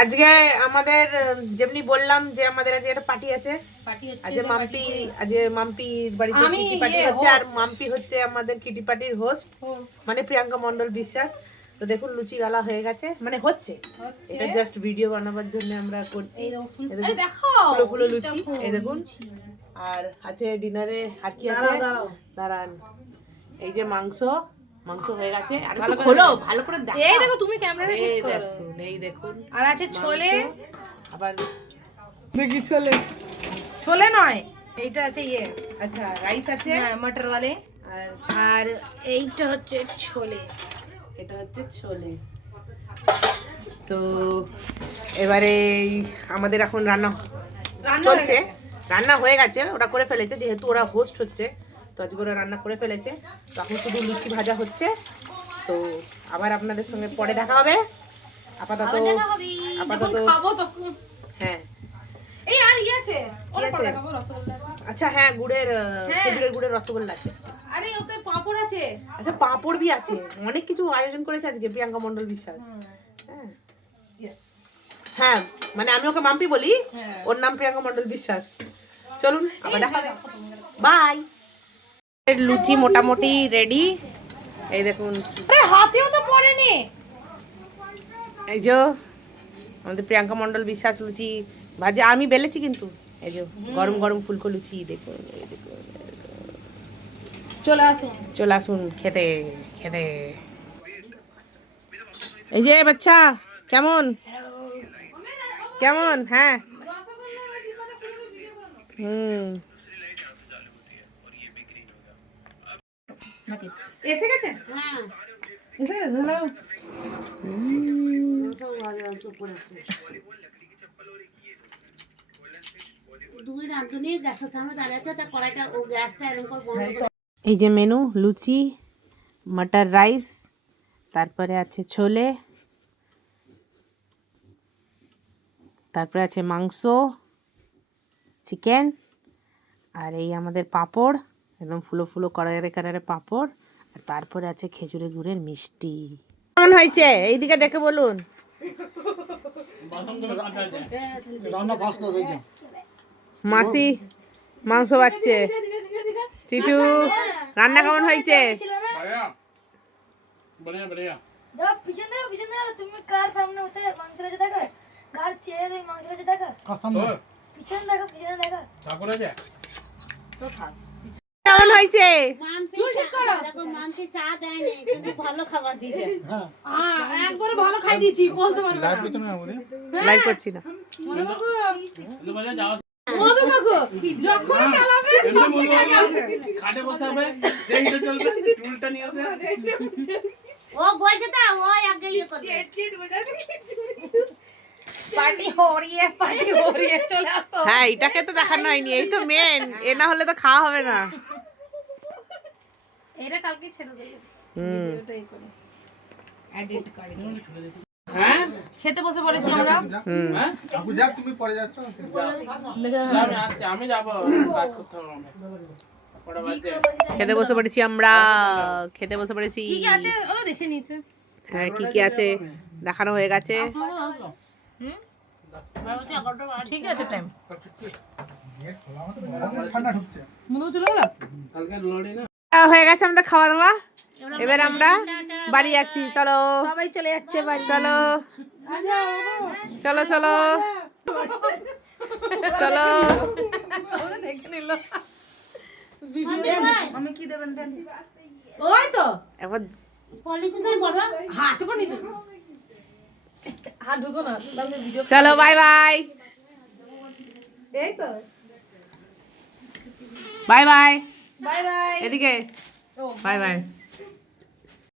আজকে আমাদের যেমনি বললাম যে আমাদের আজকে একটা পার্টি আছে। আজকে মাম্পির বাড়িতে কিটি পার্টি হচ্ছে, আর মাম্পি হচ্ছে আমাদের কিটি পার্টির হোস্ট, মানে প্রিয়াঙ্কা মণ্ডল বিশ্বাস। তো দেখুন লুচি গালা হয়ে গেছে, মানে হচ্ছে, এটা জাস্ট ভিডিও বানাবার জন্য আমরা করছি। ফুলো ফুলো লুচি, এই দেখুন। আর আছে ডিনারে আর কি আছে, দাঁড়ান, এই যে মাংস হয়ে গেছে। আর একটু খোলো, ভালো করে দেখো। এই দেখো তুমি ক্যামেরাটা ঠিক করো। এই দেখুন, আর আছে ছোলে, আবার দেখি ছোলে নয়, এইটা আছে ইয়ে, আচ্ছা রাইস আছে, হ্যাঁ মটর वाले, আর এইটা হচ্ছে ছোলে, এটা হচ্ছে ছোলে। তো এবারে আমাদের এখন রান্না চলছে, রান্না হয়ে গেছে, ওরা করে ফেলেছে, যেহেতু ওরা হোস্ট হচ্ছে তো আজকে ওরা রান্না করে ফেলেছে। তখন শুধু লুচি ভাজা হচ্ছে। তো আবার আপনাদের সঙ্গে পরে দেখা হবে। আপাতত খাবো তখন। হ্যাঁ এই আর ই আছে, ওরা পরে খাবো, রসগোল্লা আছে। আচ্ছা হ্যাঁ, খেজুরের গুড়ের রসগোল্লা আছে। আরে ওতে পাঁপড় আছে। আচ্ছা পাঁপড় भी আছে, অনেক কিছু আয়োজন করেছে আজকে প্রিয়াঙ্কা মণ্ডল বিশ্বাস। হ্যাঁ হ্যাঁ, মানে আমি ওকে মাম্পি বলি, ওর নাম প্রিয়াঙ্কা মণ্ডল বিশ্বাস। চলুন আবার দেখা হবে, বাই। লুচি মোটামুটি রেডি, এই দেখুন। আরে হাতেও তো পড়েনি। এই যে আমাদের প্রিয়াঙ্কা মণ্ডল বিশ্বাস লুচি ভাজে, আমি বেলেছি কিন্তু। এই যে গরম গরম ফুলকো লুচি দেখুন, এই দেখুন। চলে আসুন খেতে খেতে। এই যে বাচ্চা কেমন কেমন? হ্যাঁ এসে গেছে? হ্যাঁ এসে গেছে। হ্যালো এই যে মেনু, লুচি, মটর রাইস, তারপরে আছে ছোলে, তারপরে আছে মাংস, চিকেন, আর এই আমাদের পাঁপড়, একদম ফুলো ফুলো কড়াইয়ে কারারে পাঁপড়, আর তারপরে আছে খেজুরের গুড়ের মিষ্টি। কেমন হয়েছে এইদিকে দেখে বলুন। মাসি মাংস বাচ্ছে, টিটু রান্না কেমন হয়েছে? কেমন হয়েছে? একবারে ভালো খাই দিয়েছি, বলতে পারবো না। লাইভ করছি না। মধু কাকু যখন চালাবে সব থেকে আগে আসবে। খাটে বসে হবে, যেইটা চলবে টুলটা নিয়ে আসে। ও বলছে তা ওই আগে ইয়ে করবে। পার্টি हो रही है, চলে আসো। হ্যাঁ এটাকে তো দেখানো হয়নি, এই তো মেন, এ না হলে তো খাওয়া হবে না। এরা কালকে ছেড়ে দেবে ভিডিওটাই করে এডিট করে। হ্যাঁ খেতে বসে পড়েছি আমরা। হ্যাঁ আপু যাক, তুমি পরে যাচ্ছ। আমি যাব, কাজ করতে হবে আমাকে। ওটা বাজে খেতে বসে পড়েছি আমরা, খেতে বসে পড়েছি। কি কি আছে ও দেখে নিচে। হ্যাঁ কি কি আছে দেখানো হয়ে গেছে। ঠিক আছে টাইম ঠান্ডা ঢুকছে। মধু চলে গেল। কালকে লড়ি না হয়ে গেছে আমাদের খাওয়া দাওয়া, এবার আমরা বাড়ি যাচ্ছি। চলো সবাই চলে যাচ্ছে বাড়ি। চলো চলো চলো চলো। দেখে নিল। আমি কি দেবেন দেন? ওই তো একবার পলিথিনে বড় হাত করে নিচে হাত ঢুকো না, তাহলে ভিডিও। চলো বাই বাই, এই তো বাই বাই, বাই বাই। এদিকে বাই বাই।